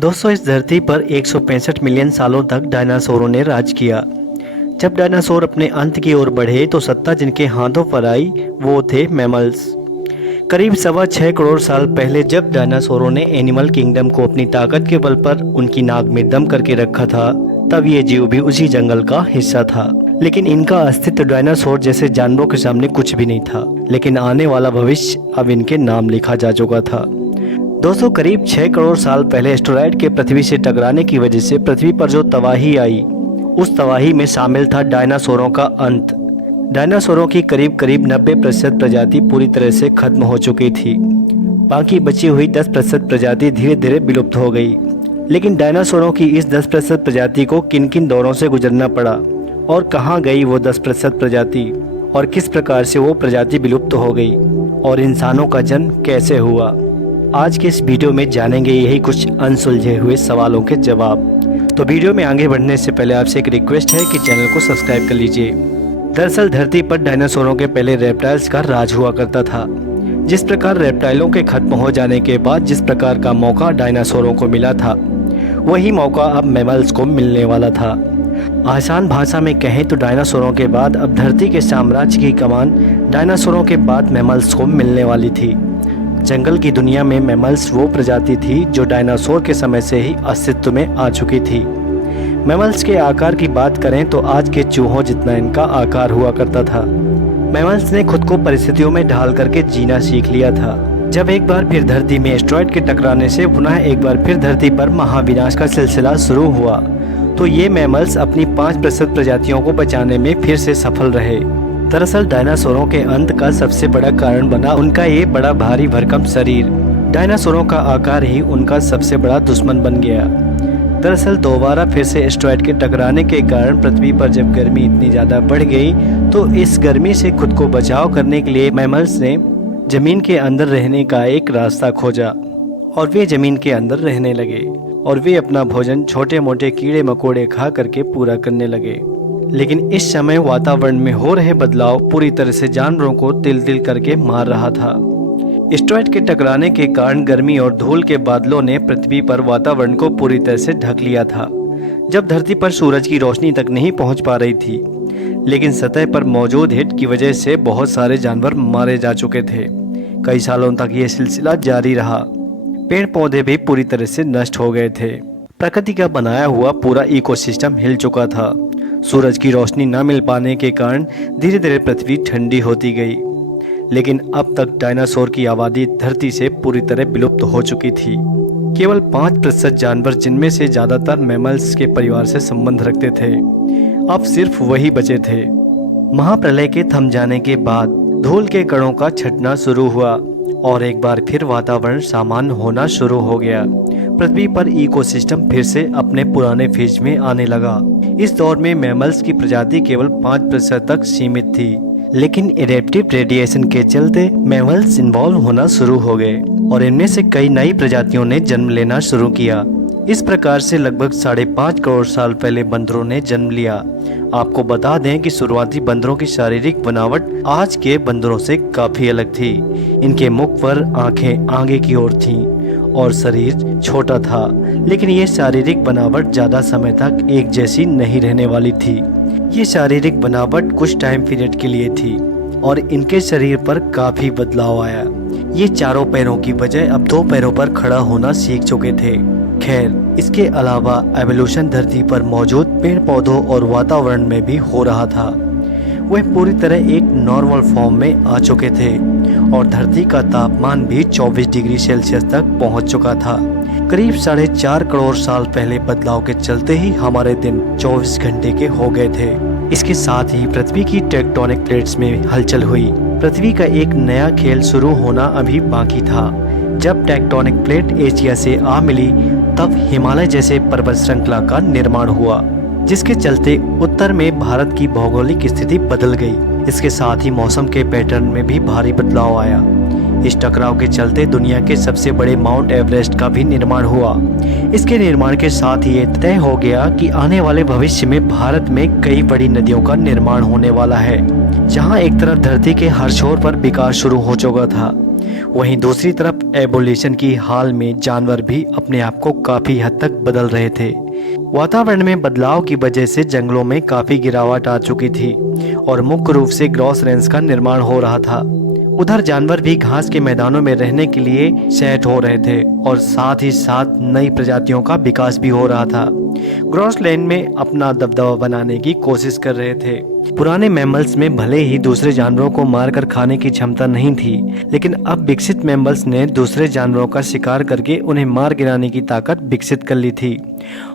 दोस्तों, इस धरती पर 165 मिलियन सालों तक डायनासोरों ने राज किया। जब डायनासोर अपने अंत की ओर बढ़े तो सत्ता जिनके हाथों पर आई वो थे मैमल्स। करीब 6.25 करोड़ साल पहले जब डायनासोरों ने एनिमल किंगडम को अपनी ताकत के बल पर उनकी नाक में दम करके रखा था, तब ये जीव भी उसी जंगल का हिस्सा था। लेकिन इनका अस्तित्व डायनासोर जैसे जानवरों के सामने कुछ भी नहीं था। लेकिन आने वाला भविष्य अब इनके नाम लिखा जा चुका था। दोस्तों, करीब 6 करोड़ साल पहले एस्टेरॉयड के पृथ्वी से टकराने की वजह से पृथ्वी पर जो तबाही आई, उस तबाही में शामिल था डायनासोरों का अंत। डायनासोरों की करीब करीब 90% प्रजाति पूरी तरह से खत्म हो चुकी थी। बाकी बची हुई 10% प्रजाति धीरे धीरे विलुप्त हो गई। लेकिन डायनासोरों की इस 10% प्रजाति को किन किन दौरों से गुजरना पड़ा और कहाँ गई वो 10% प्रजाति और किस प्रकार से वो प्रजाति विलुप्त हो गई और इंसानों का जन्म कैसे हुआ, आज के इस वीडियो में जानेंगे यही कुछ अनसुलझे हुए सवालों के जवाब। तो वीडियो में आगे बढ़ने से पहले आपसे एक रिक्वेस्ट है कि चैनल को सब्सक्राइब कर लीजिए। दरअसल धरती पर डायनासोरों के पहले रेप्टाइल्स का राज हुआ करता था। जिस प्रकार रेप्टाइलों के खत्म हो जाने के बाद जिस प्रकार का मौका डायनासोरों को मिला था, वही मौका अब मैमल्स को मिलने वाला था। आसान भाषा में कहें तो डायनासोरों के बाद अब धरती के साम्राज्य की कमान डायनासोरों के बाद मैमल्स को मिलने वाली थी। जंगल की दुनिया में मैमल्स वो प्रजाति थी जो डायनासोर के समय से ही अस्तित्व में आ चुकी थी। मैमल्स के आकार की बात करें तो आज के चूहों जितना इनका आकार हुआ करता था। मैमल्स ने खुद को परिस्थितियों में ढाल करके जीना सीख लिया था। जब एक बार फिर धरती में एस्टेरॉयड के टकराने से पुनः एक बार फिर धरती पर महाविनाश का सिलसिला शुरू हुआ, तो ये मैमल्स अपनी 5% प्रजातियों को बचाने में फिर से सफल रहे। दरअसल डायनासोरों के अंत का सबसे बड़ा कारण बना उनका ये बड़ा भारी भरकम शरीर। डायनासोरों का आकार ही उनका सबसे बड़ा दुश्मन बन गया। दरअसल दोबारा फिर से एस्टेरॉयड के टकराने के कारण पृथ्वी पर जब गर्मी इतनी ज़्यादा बढ़ गई, तो इस गर्मी से खुद को बचाव करने के लिए मैमल्स ने ज़मीन के अंदर रहने का एक रास्ता खोजा और वे ज़मीन के अंदर रहने लगे और वे अपना भोजन छोटे मोटे कीड़े मकोड़े खा करके पूरा करने लगे। लेकिन इस समय वातावरण में हो रहे बदलाव पूरी तरह से जानवरों को तिल तिल करके मार रहा था। एस्टेरॉयड के टकराने के कारण गर्मी और धूल के बादलों ने पृथ्वी पर वातावरण को पूरी तरह से ढक लिया था। जब धरती पर सूरज की रोशनी तक नहीं पहुंच पा रही थी, लेकिन सतह पर मौजूद हीट की वजह से बहुत सारे जानवर मारे जा चुके थे। कई सालों तक ये सिलसिला जारी रहा। पेड़ पौधे भी पूरी तरह से नष्ट हो गए थे। प्रकृति का बनाया हुआ पूरा इकोसिस्टम हिल चुका था। सूरज की रोशनी न मिल पाने के कारण धीरे धीरे पृथ्वी ठंडी होती गई। लेकिन अब तक डायनासोर की आबादी धरती से पूरी तरह विलुप्त हो चुकी थी। केवल 5% जानवर, जिनमें से ज़्यादातर मैमल्स के परिवार से संबंध रखते थे, अब सिर्फ वही बचे थे। महाप्रलय के थम जाने के बाद धूल के कणों का छटना शुरू हुआ और एक बार फिर वातावरण सामान्य होना शुरू हो गया। पृथ्वी पर इकोसिस्टम फिर से अपने पुराने फेज में आने लगा। इस दौर में मैमल्स की प्रजाति केवल 5% तक सीमित थी। लेकिन एडेप्टिव रेडिएशन के चलते मैमल्स इन्वॉल्व होना शुरू हो गए और इनमें से कई नई प्रजातियों ने जन्म लेना शुरू किया। इस प्रकार से लगभग 5.5 करोड़ साल पहले बंदरों ने जन्म लिया। आपको बता दें कि शुरुआती बंदरों की शारीरिक बनावट आज के बंदरों से काफी अलग थी। इनके मुख पर आंखें आगे की ओर थीं और शरीर छोटा था। लेकिन ये शारीरिक बनावट ज्यादा समय तक एक जैसी नहीं रहने वाली थी। ये शारीरिक बनावट कुछ टाइम पीरियड के लिए थी और इनके शरीर पर काफी बदलाव आया। ये चारों पैरों की बजाय अब 2 पैरों पर खड़ा होना सीख चुके थे। खैर, इसके अलावा एवोल्यूशन धरती पर मौजूद पेड़ पौधों और वातावरण में भी हो रहा था। वह पूरी तरह एक नॉर्मल फॉर्म में आ चुके थे और धरती का तापमान भी 24 डिग्री सेल्सियस तक पहुंच चुका था। करीब 4.5 करोड़ साल पहले बदलाव के चलते ही हमारे दिन 24 घंटे के हो गए थे। इसके साथ ही पृथ्वी की टेक्टोनिक प्लेट्स में हलचल हुई। पृथ्वी का एक नया खेल शुरू होना अभी बाकी था। जब टेक्टोनिक प्लेट एशिया से आ मिली, तब हिमालय जैसे पर्वत श्रृंखला का निर्माण हुआ, जिसके चलते उत्तर में भारत की भौगोलिक स्थिति बदल गई। इसके साथ ही मौसम के पैटर्न में भी भारी बदलाव आया। इस टकराव के चलते दुनिया के सबसे बड़े माउंट एवरेस्ट का भी निर्माण हुआ। इसके निर्माण के साथ ही ये तय हो गया कि आने वाले भविष्य में भारत में कई बड़ी नदियों का निर्माण होने वाला है। जहां एक तरफ धरती के हर छोर पर विकास शुरू हो चुका था, वहीं दूसरी तरफ एवोल्यूशन की हाल में जानवर भी अपने आप को काफ़ी हद तक बदल रहे थे। वातावरण में बदलाव की वजह से जंगलों में काफ़ी गिरावट आ चुकी थी और मुख्य रूप से क्रॉस रेंज का निर्माण हो रहा था। उधर जानवर भी घास के मैदानों में रहने के लिए सेट हो रहे थे और साथ ही साथ नई प्रजातियों का विकास भी हो रहा था। ग्रासलैंड में अपना दबदबा बनाने की कोशिश कर रहे थे। पुराने मैमल्स में भले ही दूसरे जानवरों को मारकर खाने की क्षमता नहीं थी, लेकिन अब विकसित मैमल्स ने दूसरे जानवरों का शिकार करके उन्हें मार गिराने की ताकत विकसित कर ली थी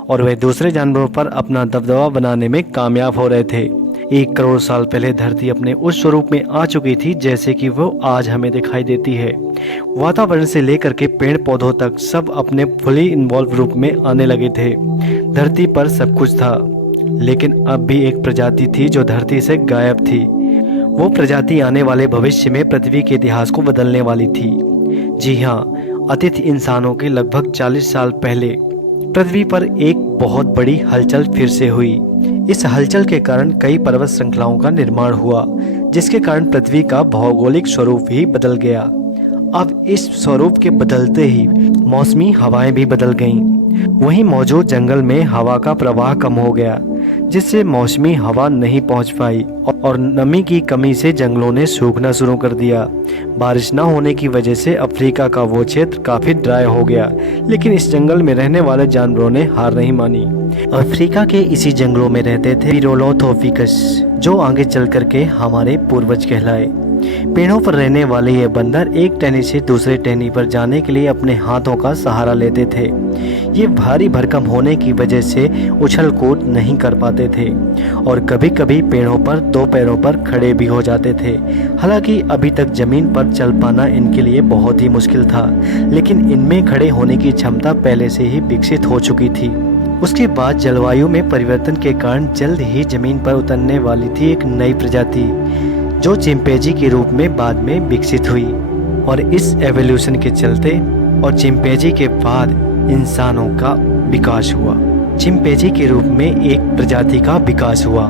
और वे दूसरे जानवरों पर अपना दबदबा बनाने में कामयाब हो रहे थे। 1 करोड़ साल पहले धरती अपने उस स्वरूप में आ चुकी थी जैसे कि वो आज हमें दिखाई देती है। वातावरण से लेकर के पेड़ पौधों तक सब अपने फुली इन्वॉल्व रूप में आने लगे थे। धरती पर सब कुछ था, लेकिन अब भी एक प्रजाति थी जो धरती से गायब थी। वो प्रजाति आने वाले भविष्य में पृथ्वी के इतिहास को बदलने वाली थी। जी हाँ, अतिथि इंसानों के लगभग 40 साल पहले पृथ्वी पर एक बहुत बड़ी हलचल फिर से हुई। इस हलचल के कारण कई पर्वत श्रृंखलाओं का निर्माण हुआ, जिसके कारण पृथ्वी का भौगोलिक स्वरूप ही बदल गया। अब इस स्वरूप के बदलते ही मौसमी हवाएं भी बदल गईं। वहीं मौजूद जंगल में हवा का प्रवाह कम हो गया, जिससे मौसमी हवा नहीं पहुंच पाई और नमी की कमी से जंगलों ने सूखना शुरू कर दिया। बारिश न होने की वजह से अफ्रीका का वो क्षेत्र काफ़ी ड्राई हो गया, लेकिन इस जंगल में रहने वाले जानवरों ने हार नहीं मानी। अफ्रीका के इसी जंगलों में रहते थे पिरोलोथोफिकस, जो आगे चल करके हमारे पूर्वज कहलाए। पेड़ों पर रहने वाले ये बंदर एक टहनी से दूसरे टहनी पर जाने के लिए अपने हाथों का सहारा लेते थे। ये भारी भरकम होने की वजह से उछल कूद नहीं कर पाते थे और कभी कभी पेड़ों पर 2 पैरों पर खड़े भी हो जाते थे। हालांकि अभी तक जमीन पर चल पाना इनके लिए बहुत ही मुश्किल था, लेकिन इनमें खड़े होने की क्षमता पहले से ही विकसित हो चुकी थी। उसके बाद जलवायु में परिवर्तन के कारण जल्द ही जमीन पर उतरने वाली थी एक नई प्रजाति, जो चिंपैंजी के रूप में बाद में विकसित हुई और इस एवोल्यूशन के चलते और चिंपैंजी के बाद इंसानों का विकास हुआ। चिंपैंजी के रूप में एक प्रजाति का विकास हुआ।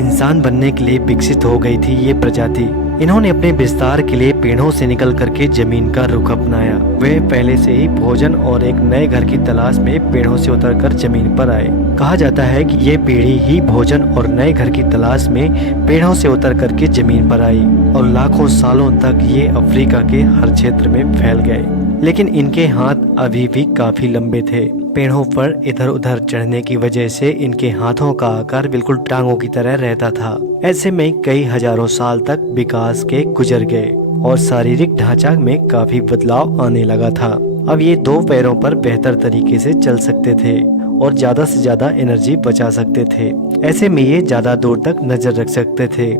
इंसान बनने के लिए विकसित हो गई थी ये प्रजाति। इन्होंने अपने विस्तार के लिए पेड़ों से निकल करके जमीन का रुख अपनाया। वे पहले से ही भोजन और एक नए घर की तलाश में पेड़ों से उतरकर जमीन पर आए। कहा जाता है कि ये पीढ़ी ही भोजन और नए घर की तलाश में पेड़ों से उतर करके जमीन पर आई और लाखों सालों तक ये अफ्रीका के हर क्षेत्र में फैल गए। लेकिन इनके हाथ अभी भी काफी लंबे थे। पेड़ों पर इधर उधर चढ़ने की वजह से इनके हाथों का आकार बिल्कुल टांगों की तरह रहता था। ऐसे में कई हजारों साल तक विकास के गुजर गए और शारीरिक ढांचा में काफी बदलाव आने लगा था। अब ये 2 पैरों पर बेहतर तरीके से चल सकते थे और ज्यादा से ज्यादा एनर्जी बचा सकते थे। ऐसे में ये ज्यादा दूर तक नजर रख सकते थे,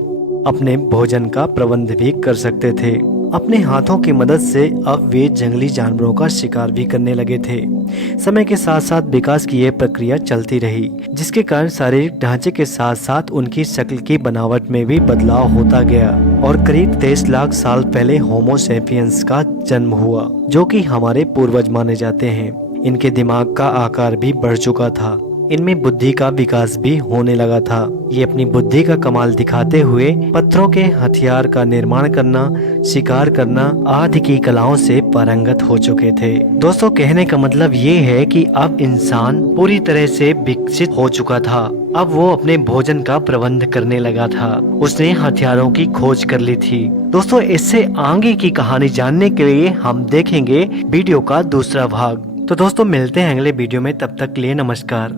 अपने भोजन का प्रबंध भी कर सकते थे। अपने हाथों की मदद से अब वे जंगली जानवरों का शिकार भी करने लगे थे। समय के साथ साथ विकास की यह प्रक्रिया चलती रही, जिसके कारण शारीरिक ढांचे के साथ साथ उनकी शक्ल की बनावट में भी बदलाव होता गया और करीब 23 लाख साल पहले होमो सेपियंस का जन्म हुआ, जो कि हमारे पूर्वज माने जाते हैं। इनके दिमाग का आकार भी बढ़ चुका था। इनमें बुद्धि का विकास भी होने लगा था। ये अपनी बुद्धि का कमाल दिखाते हुए पत्थरों के हथियार का निर्माण करना, शिकार करना आदि की कलाओं से पारंगत हो चुके थे। दोस्तों, कहने का मतलब ये है कि अब इंसान पूरी तरह से विकसित हो चुका था। अब वो अपने भोजन का प्रबंध करने लगा था। उसने हथियारों की खोज कर ली थी। दोस्तों, इससे आगे की कहानी जानने के लिए हम देखेंगे वीडियो का दूसरा भाग। तो दोस्तों, मिलते हैं अगले वीडियो में। तब तक के लिए नमस्कार।